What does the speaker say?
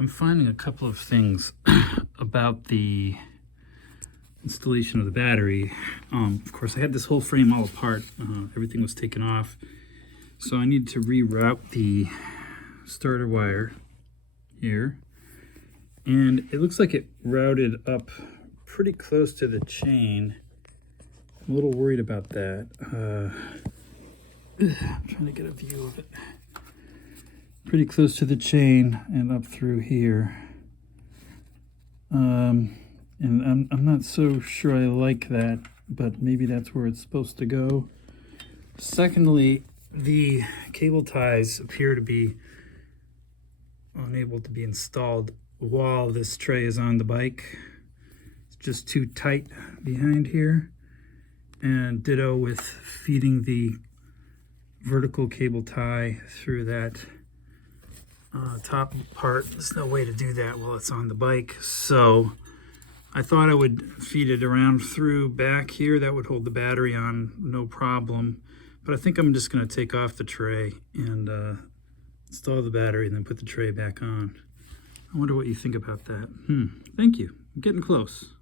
I'm finding a couple of things about the installation of the battery. Of course, I had this whole frame all apart. Everything was taken off. So I need to reroute the starter wire here. And it looks like it routed up pretty close to the chain. I'm a little worried about that. I'm trying to get a view of it. Pretty close to the chain and up through here. And I'm not so sure I like that, but maybe that's where it's supposed to go. Secondly, the cable ties appear to be unable to be installed while this tray is on the bike. It's just too tight behind here. And ditto with feeding the vertical cable tie through that top part. There's no way to do that while it's on the bike. So I thought I would feed it around through back here. That would hold the battery on, no problem. But I think I'm just going to take off the tray and install the battery and then put the tray back on. I wonder what you think about that. Thank you. I'm getting close.